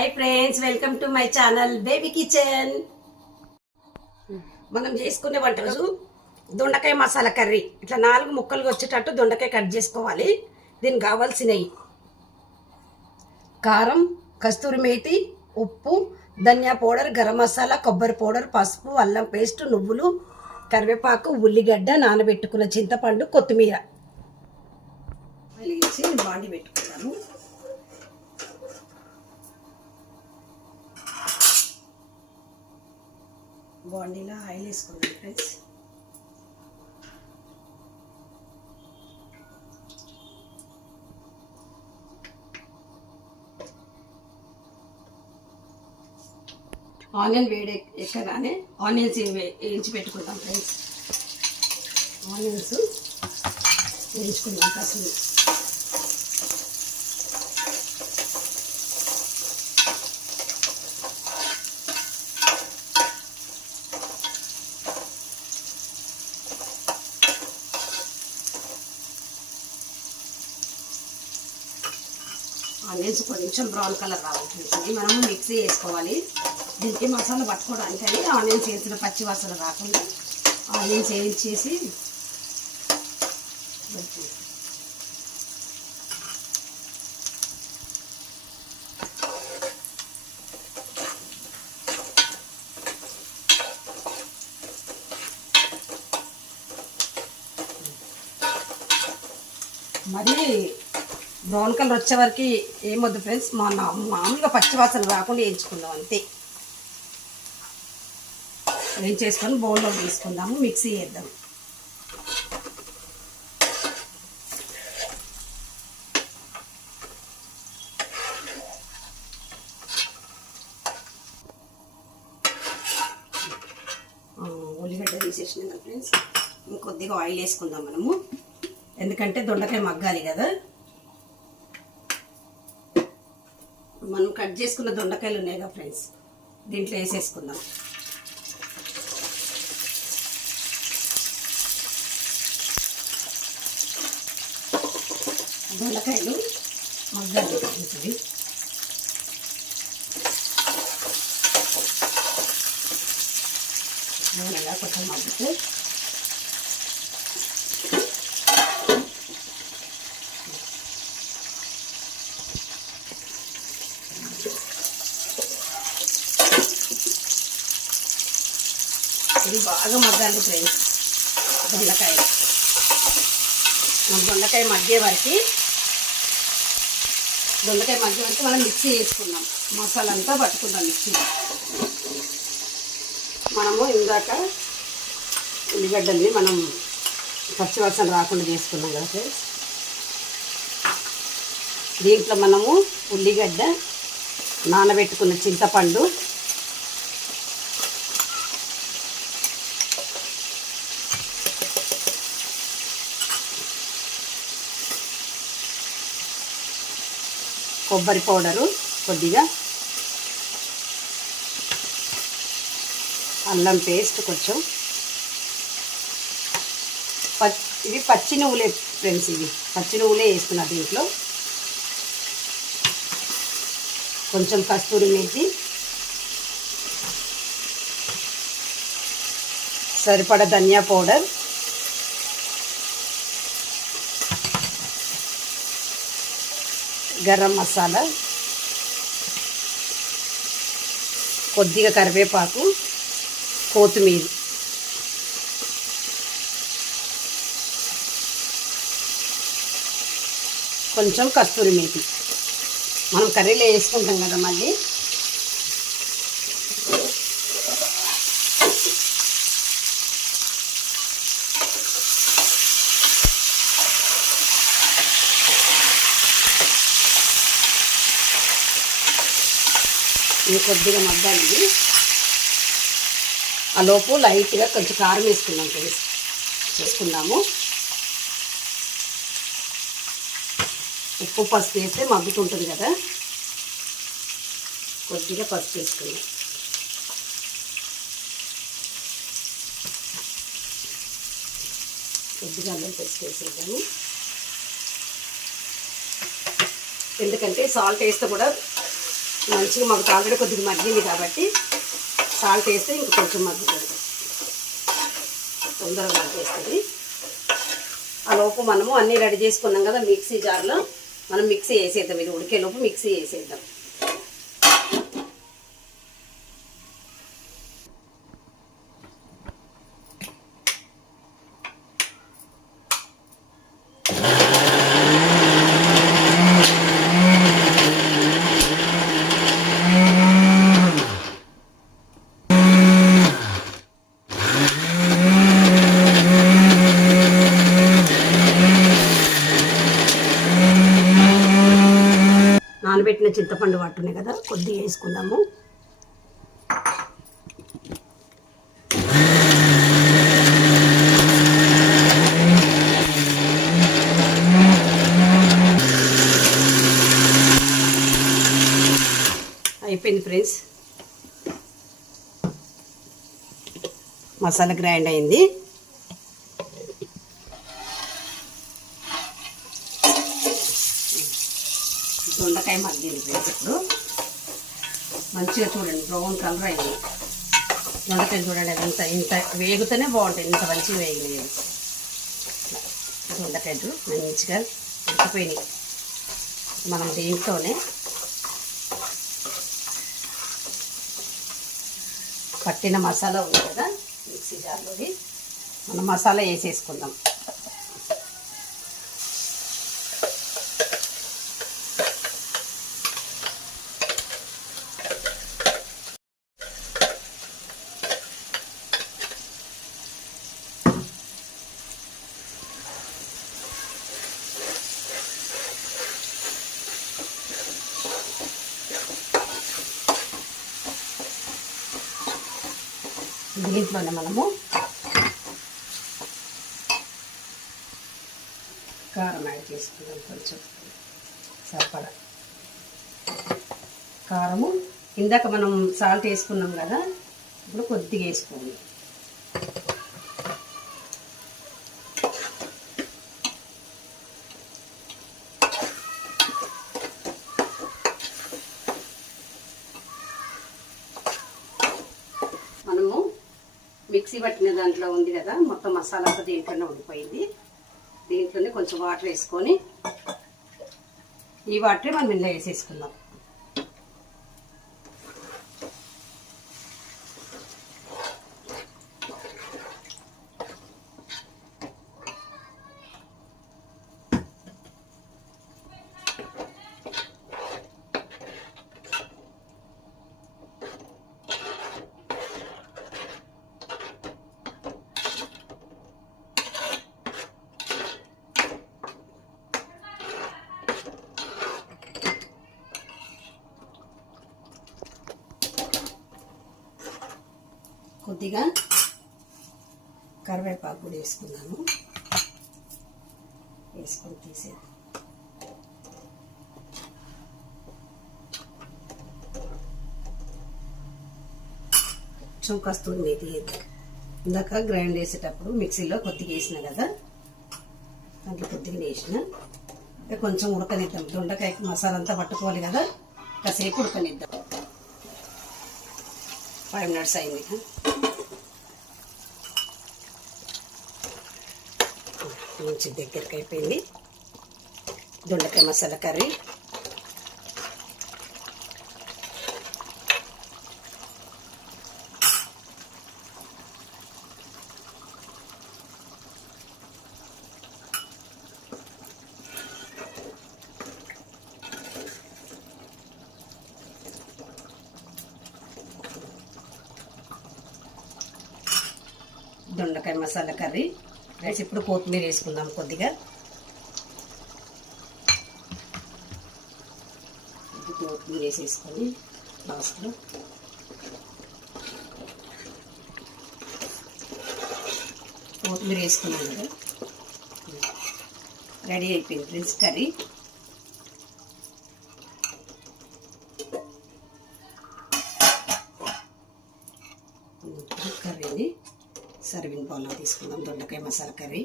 Hi friends welcome to my channel baby kitchen. మనం చేసుకునే వంట రోజు దొండకాయ మసాలా కర్రీ. ఇట్లా నాలుగు ముక్కలుగా వచ్చేటట్టు దొండకాయ కట్ చేసుకోవాలి. దీనికి కావాల్సినవి కారం కస్తూరి మేతి ఉప్పు ధనియా పౌడర్ గరం మసాలా కొబ్బరి పౌడర్ పసుపు అల్లం పేస్ట్ నువ్వులు కరివేపాకు ఉల్లిగడ్డ నానబెట్టుకున్న చింతపండు కొత్తిమీర. వెలిగించి బాండి పెట్టుకున్నాను. బాండీలో ఆయిల్ వేసుకున్నాను ఫ్రెండ్స్. ఆనియన్ వేడి ఎక్కగానే ఆనియన్స్ వే- వేయించి పెట్టుకుంటాం ఫ్రెండ్స్. ఆనియన్స్ వేయించుకుందాం కాసిన ఆనియన్స్ కొంచెం బ్రౌన్ కలర్ రావాలి ఇది మనము మిక్సీ వేసుకోవాలి దీనికి మసాలా పట్టుకోవడానికి అని ఆనియన్స్ వేసిన పచ్చి వాసన రాకుండా ఆనియన్స్ వేయించేసి మరి బ్రౌన్ కలర్ వచ్చే వరకు ఏమొద్దు ఫ్రెండ్స్ మా మామూలుగా పచ్చివాసన రాకుండా వేయించుకుందాం అంతే. వేయించేసుకొని బౌల్లో తీసుకుందాము మిక్సీ వేద్దాం ఉల్లిగడ్డ తీసేసినాం ఫ్రెండ్స్ ఇంకొద్దిగా ఆయిల్ వేసుకుందాం మనము. ఎందుకంటే దొండకాయ మగ్గాలి కదా. మనం కట్ చేసుకున్న దొండకాయలు ఉన్నాయి కదా ఫ్రెండ్స్ దీంట్లో వేసేసుకుందాం. దొండకాయలు మగ్గాలి ఫ్రెండ్స్ నూనెలా కొంచెం మగ్గితే బాగా మగ్గాలి ఫ్రెండ్స్. దొండకాయ మన దొండకాయ మగ్గే వరకు దొండకాయ మగ్గే వరకు మనం మిక్సీ వేసుకుందాం. మసాలా అంతా పట్టుకుందాం మిక్సీ. మనము ఇందాక ఉల్లిగడ్డల్ని మనం పచ్చివాసన రాకుండా చేసుకున్నాం కదా ఫ్రెండ్స్. దీంట్లో మనము ఉల్లిగడ్డ నానబెట్టుకున్న చింతపండు కొబ్బరి పౌడరు కొద్దిగా. అల్లం పేస్ట్ కొంచెం. ఇవి పచ్చి నువ్వులే ఫ్రెండ్స్ ఇవి. పచ్చి నువ్వులే వేస్తున్నా దీంట్లో. కొంచెం కస్తూరి మేతి సరిపడ ధనియా పౌడర్. గరం మసాలా కొద్దిగా కరివేపాకు కొత్తిమీర. కొంచెం కస్తూరి మేతి. మనం కర్రీలో వేసుకుంటాం కదా మళ్ళీ. కొద్దిగా మగ్గాలి. ఇది. ఆ లోపు లైట్గా కొంచెం కారం వేసుకుందాం ఫ్రెండ్స్. చేసుకుందాము. ఉప్పు పసుపు వేస్తే మగ్గుతుంటుంది కదా. కొద్దిగా పసుపు వేసుకుందాం. కొద్దిగా అల్లం పేస్ట్ వేసేద్దాము. ఎందుకంటే సాల్ట్ వేస్తే కూడా మంచిగా మాకు ఆల్రెడీ కొద్దిగా మగ్గింది కాబట్టి సాల్ట్ వేస్తే ఇంక కొంచెం మగ్గుతుంది. తొందరగా మగ్గేస్తుంది ఆ లోపు మనము అన్నీ రెడీ చేసుకున్నాం కదా మిక్సీ జార్లో. మనం మిక్సీ వేసేద్దాం ఇది ఉడికే లోపు మిక్సీ వేసేద్దాం. కొద్దిగా చింతపండు పట్టున్నాయి కదా కొద్దిగా వేసుకుందాము. అయిపోయింది ఫ్రెండ్స్. మసాలా గ్రైండ్ అయింది. దొండకాయ మగ్గింది ఇప్పుడు. మంచిగా చూడండి బ్రౌన్ కలర్ అయింది. దొండకాయ చూడండి అది ఇంత ఇంత వేగుతూనే బాగుంటుంది ఇంత మంచిగా వేగలేదు దొండకాయలు మంచిగా ఉడికిపోయినాయి. మనం దీంట్లోనే పట్టిన మసాలా ఉంది కదా మిక్సీ జార్లోది. మనం మసాలా వేసేసుకుందాం. దీంట్లోనే మనము కారం యాడ్ చేసుకుందాం కొంచెం. సరిపడా. కారము. ఇందాక మనం సాల్ట్ వేసుకున్నాం కదా ఇప్పుడు కొద్దిగా వేసుకోండి మనము మిక్సీ పట్టిన దాంట్లో ఉంది కదా మొత్తం మసాలా అంతా దీంట్లోనే ఉండిపోయింది. దీంట్లోనే కొంచెం వాటర్ వేసుకొని ఈ వాటరే మనం ఇందులో వేసేసుకుందాం. కొద్దిగా కరివేపాకు కూడా వేసుకున్నాను. వేసుకొని తీసేది కొంచెం కస్తూరి మేతి ఇందాక గ్రైండ్ వేసేటప్పుడు మిక్సీలో కొద్దిగా వేసిన కదా దాంట్లో కొద్దిగా వేసిన. కొంచెం ఉడకనిద్దాం. దొండకాయకి మసాలా అంతా పట్టుకోవాలి కదా కాసేపు ఉడకనిద్దాం. ఫైవ్ మినిట్స్ అయింది. మంచి దగ్గరికి అయిపోయింది దొండకాయ మసాలా కర్రీ. దొండకాయ మసాలా కర్రీ. రైస్ ఇప్పుడు కొత్తిమీర వేసుకుందాం కొద్దిగా. ఇది కొత్తిమీర వేసేసుకొని లాస్ట్లో. కొత్తిమీర వేసుకున్నాం కదా. రెడీ అయిపోయింది ఫ్రెండ్స్ కర్రీ. కర్రీని సర్వింగ్ బౌల్లో తీసుకుందాం దొండకాయ మసాలా కర్రీ.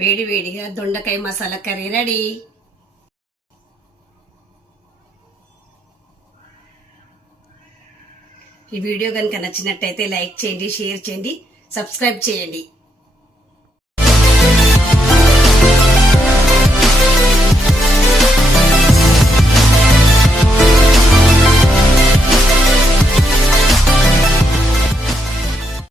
వేడి వేడిగా దొండకాయ మసాలా కర్రీ రెడీ. ఈ వీడియో కనుక నచ్చినట్టయితే లైక్ చేయండి షేర్ చేయండి సబ్స్క్రైబ్ చేయండి.